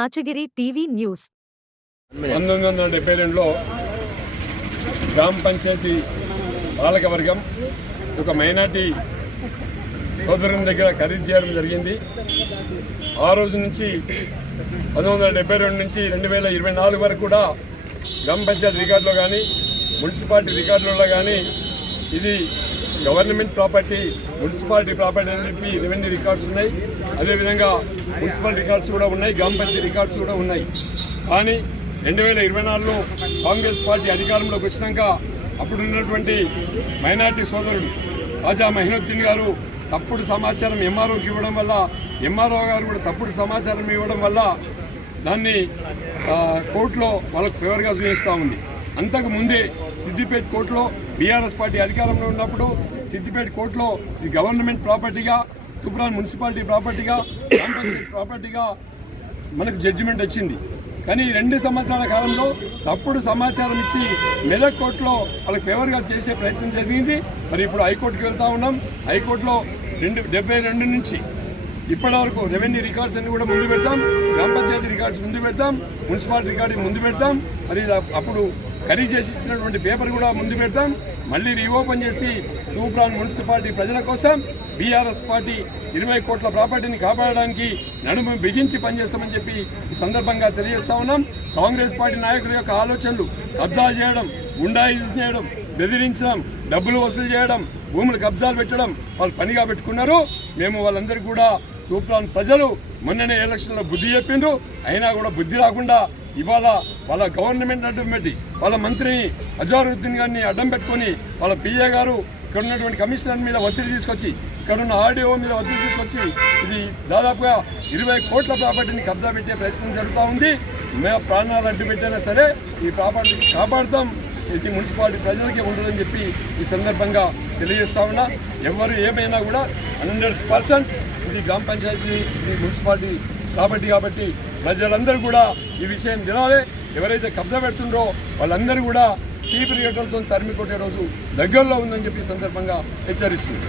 కాచగిరి TV news 1972లో గ్రామ పంచాయతీ పాలకవర్గం ఒక మైనార్టీ సోదరుని దగ్గర ఖరీదు చేయడం జరిగింది. ఆ రోజు నుంచి 1972 నుంచి 2024 వరకు కూడా గ్రామ పంచాయతీ రికార్డులో కానీ మున్సిపాలిటీ రికార్డులలో కానీ ఇది గవర్నమెంట్ ప్రాపర్టీ, మున్సిపాలిటీ ప్రాపర్టీ అని చెప్పి రెవెన్యూ రికార్డ్స్ ఉన్నాయి. అదేవిధంగా మున్సిపల్ రికార్డ్స్ కూడా ఉన్నాయి, గ్రామ పంచాయతీ రికార్డ్స్ కూడా ఉన్నాయి. కానీ 2024లో కాంగ్రెస్ పార్టీ అధికారంలోకి వచ్చినాక అప్పుడు ఉన్నటువంటి మైనార్టీ సోదరుడు రాజా మహినుద్దీన్ గారు తప్పుడు సమాచారం ఎంఆర్ఓకి ఇవ్వడం వల్ల, ఎంఆర్ఓ గారు కూడా తప్పుడు సమాచారం ఇవ్వడం వల్ల దాన్ని కోర్టులో వాళ్ళకు ఫేవర్గా చూపిస్తూ ఉంది. అంతకు ముందే సిద్దిపేట కోర్టులో బీఆర్ఎస్ పార్టీ అధికారంలో ఉన్నప్పుడు సిద్దిపేట కోర్టులో ఇది గవర్నమెంట్ ప్రాపర్టీగా, తూప్రాన్ మున్సిపాలిటీ ప్రాపర్టీగా, గ్రామ పంచాయతీ ప్రాపర్టీగా మనకు జడ్జిమెంట్ వచ్చింది. కానీ 2 సంవత్సరాల కాలంలో తప్పుడు సమాచారం ఇచ్చి మెదక్ కోర్టులో వాళ్ళకి ఫేవర్గా చేసే ప్రయత్నం జరిగింది. మరి ఇప్పుడు హైకోర్టుకి వెళ్తూ ఉన్నాం. హైకోర్టులో 72 నుంచి ఇప్పటి వరకు రెవెన్యూ రికార్డ్స్ అన్ని కూడా ముందు పెడతాం, గ్రామ పంచాయతీ రికార్డ్స్ ముందు పెడతాం, మున్సిపాలిటీ రికార్డు ముందు పెడతాం. మరి అప్పుడు ఖరీదు చేసి ఇచ్చినటువంటి పేపర్ కూడా ముందు పెడతాం. మళ్ళీ రీఓపెన్ చేసి తూప్రాన్ మున్సిపాలిటీ ప్రజల కోసం బీఆర్ఎస్ పార్టీ 20 కోట్ల ప్రాపర్టీని కాపాడడానికి నడుము బిగించి పనిచేస్తామని చెప్పి ఈ సందర్భంగా తెలియజేస్తా ఉన్నాం. కాంగ్రెస్ పార్టీ నాయకుల యొక్క ఆలోచనలు కబ్జాలు చేయడం, గుండాయిజం చేయడం, బెదిరించడం, డబ్బులు వసూలు చేయడం, భూములు కబ్జాలు పెట్టడం వాళ్ళు పనిగా పెట్టుకున్నారు. మేము వాళ్ళందరికీ కూడా తూప్రాన్ ప్రజలు మొన్ననే ఎలక్షన్లో బుద్ధి చెప్పిండ్రు. అయినా కూడా బుద్ధి రాకుండా ఇవాళ వాళ్ళ గవర్నమెంట్ అడ్డం పెట్టి వాళ్ళ మంత్రిని అజారుద్దీన్ గారిని అడ్డం పెట్టుకొని వాళ్ళ పిఏ గారు ఇక్కడ ఉన్నటువంటి కమిషనర్ మీద ఒత్తిడి తీసుకొచ్చి, ఇక్కడ ఉన్న ఆర్డీఓ మీద ఒత్తిడి తీసుకొచ్చి ఇది దాదాపుగా 20 కోట్ల ప్రాపర్టీని కబ్జా పెట్టే ప్రయత్నం జరుగుతూ ఉంది. మేము ప్రాణాలు అడ్డు పెట్టైనా సరే ఈ ప్రాపర్టీని కాపాడుతాం, ఇది మున్సిపాలిటీ ప్రజలకే ఉంటుందని చెప్పి ఈ సందర్భంగా తెలియజేస్తా ఉన్నా. ఎవరు ఏమైనా కూడా 100% ఇది గ్రామ పంచాయతీ, ఇది మున్సిపాలిటీ కాబట్టి ప్రజలందరూ కూడా ఈ విషయం తినాలి. ఎవరైతే కబ్జా పెడుతుండ్రో వాళ్ళందరూ కూడా చీపురు గట్టలతో తరిమి కొట్టే రోజు దగ్గరలో ఉందని చెప్పి సందర్భంగా హెచ్చరిస్తుంది.